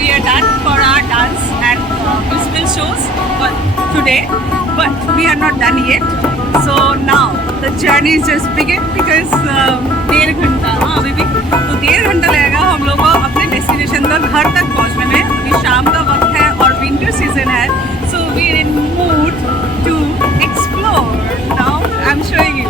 we are done for our dance and musical shows today, but we are not done yet. So now the journey is just begin because 1.5 घंटा अभी भी तो 1.5 घंटा लगेगा हम लोग को अपने डेस्टिनेशन तक घर तक पहुंचने में। अभी शाम का वक्त है और विंटर सीजन है, so we are in mood to explore. Now I'm showing you.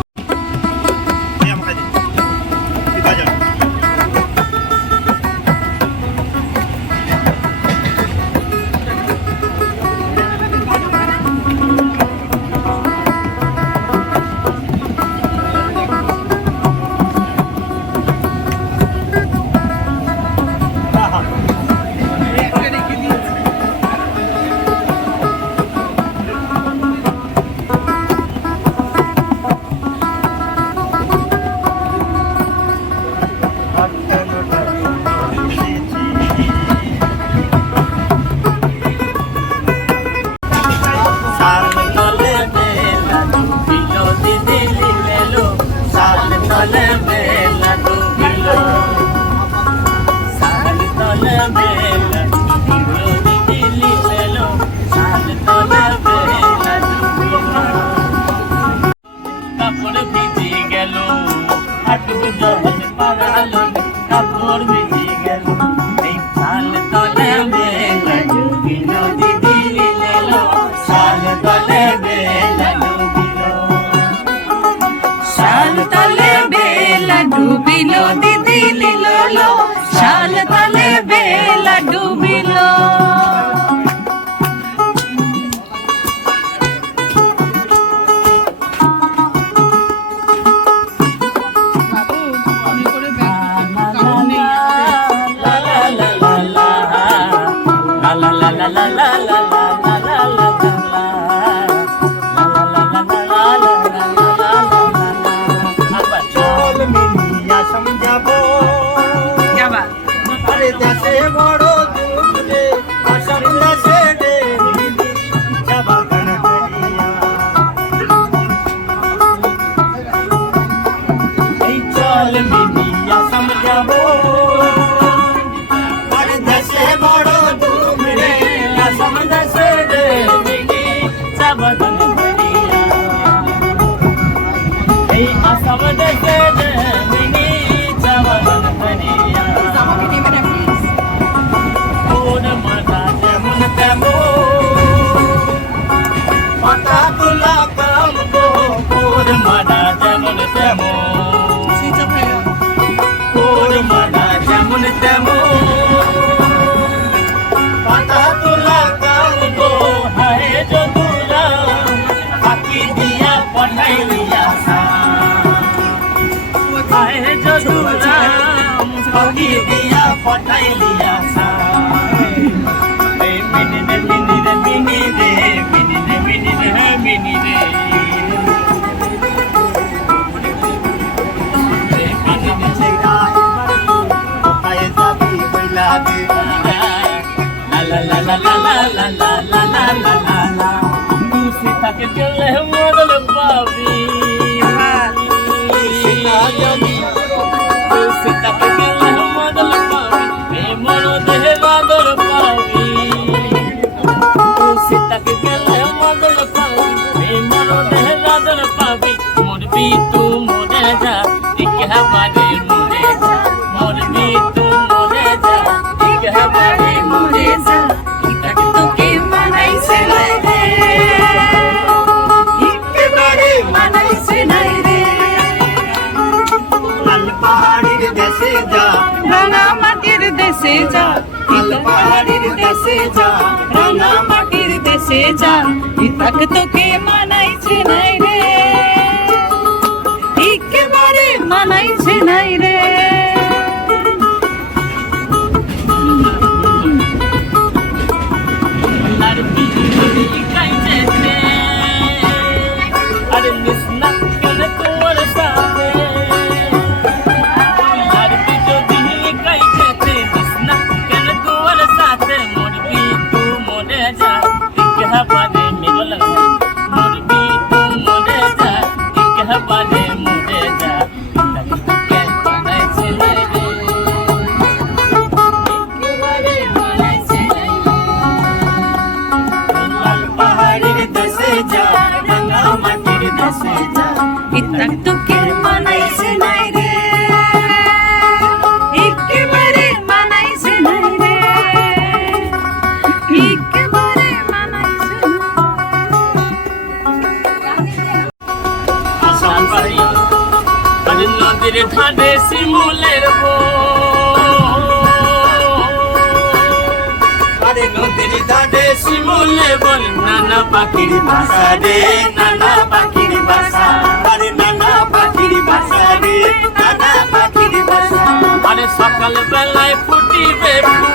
শিমুলে বন নানা পাখির ভাষা রে, নানা পাখির ভাষা, আরে নানা পাখির ভাষা রে, নানা পাখির ভাষা। আরে সকাল বেলায় ফুটিবে ফুল,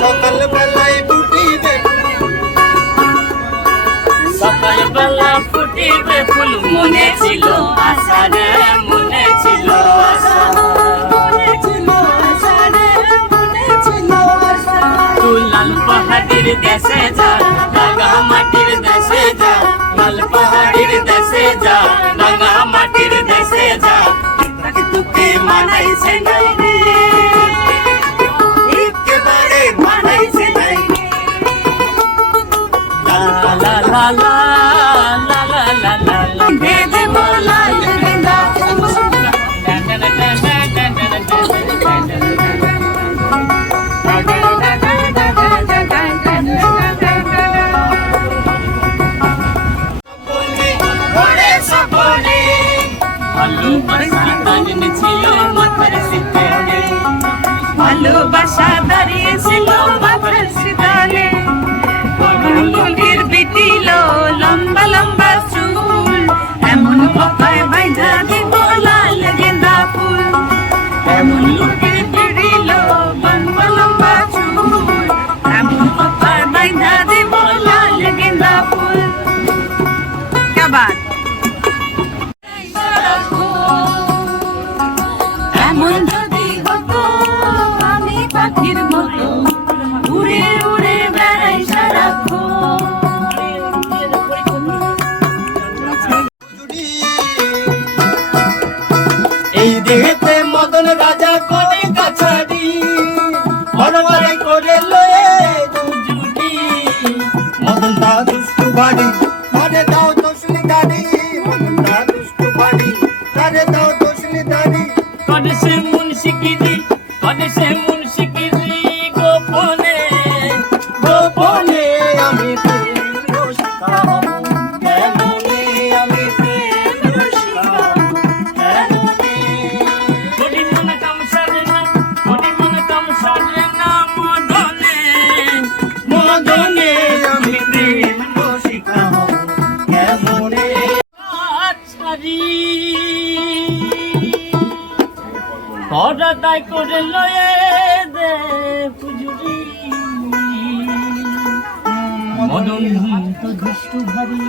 সকাল বেলায় ফুটিবে ফুল, সকাল বেলা ফুটিবে ফুল, মনে ছিল আশা রে, মনে ছিল আশা, মনে ছিল আশা রে, মনে ছিল আশা। তুই লাল পাহাড়ির দেশে যা, রাঙা মাটির দেশে যা, লাল পাহাড়ির দেশে যা, রাঙা মাটির দেশে যা, তোকে মানাইছে নাই রে, একেবারে মানাইছে নাই রে। লা লা লা লা লা লা লা লা লা ভেদে মোলাল গেন্দা ভালোবাসা দাঁড়িয়েছিল মাথার সিতালে, ফুলের বিটিল লম্বা লম্বা চুল, এমন কপায় বাইধা দিব লাল গেন্দা ফুল, এমন লোকের বিটিল লম্বা লম্বা চুল, এমন কপায় বাইধা দিব লাল গেন্দা ফুল। क्या बात। এমন যদি হতো আমি পাখির মতো উড়ে উড়ে বেড়াই সারাক্ষণ। এই দেহেতে মদন রাজা করে কাছারি, বড়বারে করে লয়ে জুটি, মদন দা দুষ্টু বাড়ি, আরে দাও দোষলি দাড়ি, মদন দা দুষ্টু বাড়ি, আরে দাও দোষলি দাড়ি। করে সে মুন্সিগিরি, করে সে মুন্সিগিরি, গোপনে গোপনে আমি প্রেম রসিকা হব, কেমনে আমি প্রেম রসিকা হব, কেমনে। গড়ি মনে কাম সারে না, গড়ি মনে কাম সারে না, মদনে মদনে আমি প্রেম রসিকা হব, কেমনে। ছাড়ি পরাদাই করে লয়ে দে পুজুরি, মদন তো দুষ্টু ভারী,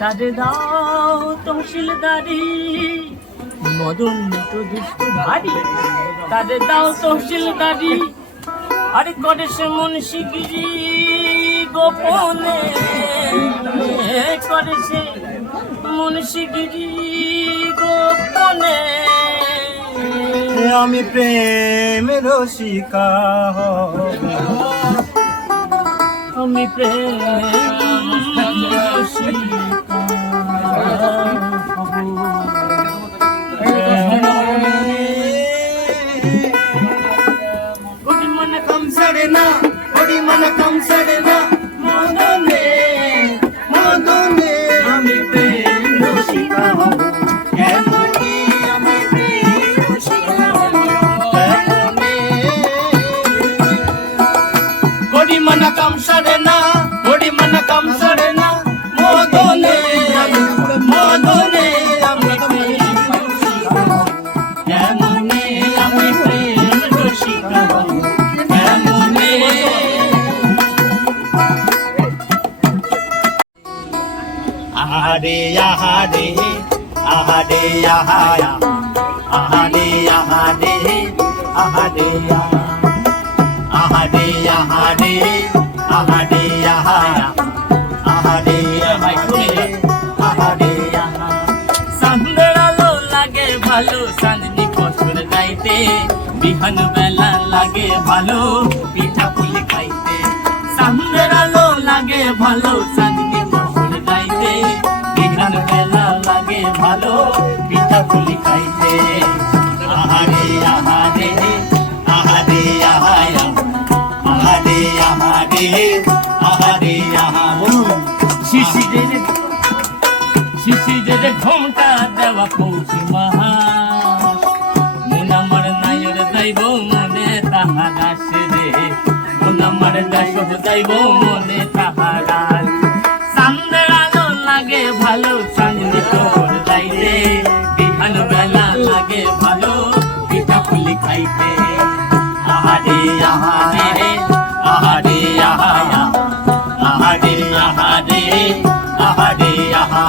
তারে দাও তহসিলদারি, মদন তো দুষ্টু ভারী, তারে দাও তহসিলদারি। আরে করে সে মুন্সিগিরি গোপনে, করে সে মুন্সিগিরি গোপনে, আমি প্রেম রসিকা হব, আমি প্রেম রসিকা হব। ওডি মনে কম সারে না, ওডি মনে কম সারে না, মদনে মদনে আমি প্রেম রসিকা হব, কেমনে আমি প্রেম রসিকা হব, কেমনে। ওডি মনে কম সারে না, ওডি মনে কম সারে না, মদনে মদনে আমি প্রেম রসিকা হব, কেমনে আমি প্রেম রসিকা হব, কেমনে। আহারে আহারে আহারে আহায়া, আহারে আহারে আহারে আহারে আহারে আহারে আহায়া, আহারে আহারে আহারে আহা। সন্ধ্যের আলো লাগে ভালো চাঁদনি বছর গাইতে, বিহান বেলা লাগে ভালো পিঠা পুলি খাইতে, সন্ধ্যের আলো লাগে ভালো চাঁদনি বছর গাইতে, বিহান বেলা লাগে ভালো পিঠা পুলি খাইতে। আহারে আহারে আহারে আহায়া, আহারে আহারে আহারে আহা। শিশিরের ঘোমটা দেওয়া পৌষি মাহা, মন আমার নায়ের যাইব মনে তাহার আসে রে, মন আমার দেশ যাইব মনে তাহারার চাঁদের আলো লাগে ভালো চাঁদনি তোর যাইতে বিহান বেলা লাগে ভালো পিঠা পুলি খাইতে আহারে আহারে আহারে আহায়া আহারে আহারে আহারে আহা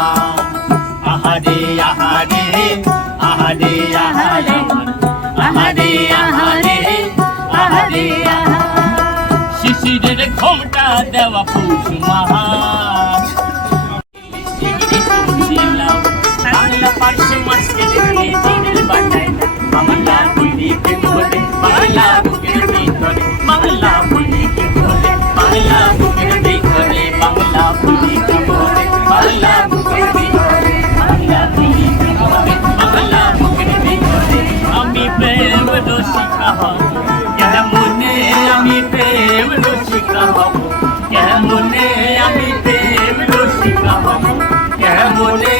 আহারে আহারে আহারে আহারে আহারে আহারে আহারে আহা শিশিরের ঘোমটা দেওয়া পুষ মাহা বাংলা পার্শ্বে মাসকে দেখে জিনের বাটায় বাংলা বলি কে বলে বাংলা বুকের ভিতরে বাংলা বলি কে বলে বাংলা বুকের ভিতরে বাংলা বলি কে বলে বাংলা বুকের ভিতরে বাংলা বলি কে বলে বাংলা বুকের ভিতরে আমি প্রেম রসিকা হব কেমনে আমি প্রেম রসিকা হব কেমনে আমি প্রেম রসিকা হব কেমনে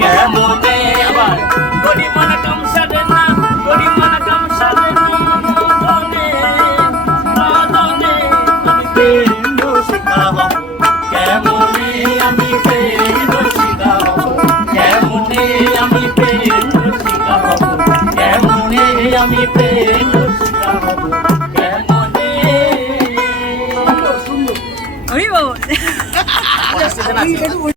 কেমনে আবার গরিমান কাম সারে না গরিমান কাম সারে না মদনে মদনে আমি প্রেম রসিকা হব কেমনে আমি প্রেম রসিকা হব কেমনে আমি প্রেম রসিকা হব কেমনে আমি প্রেম রসিকা হব কেমনে হরি বল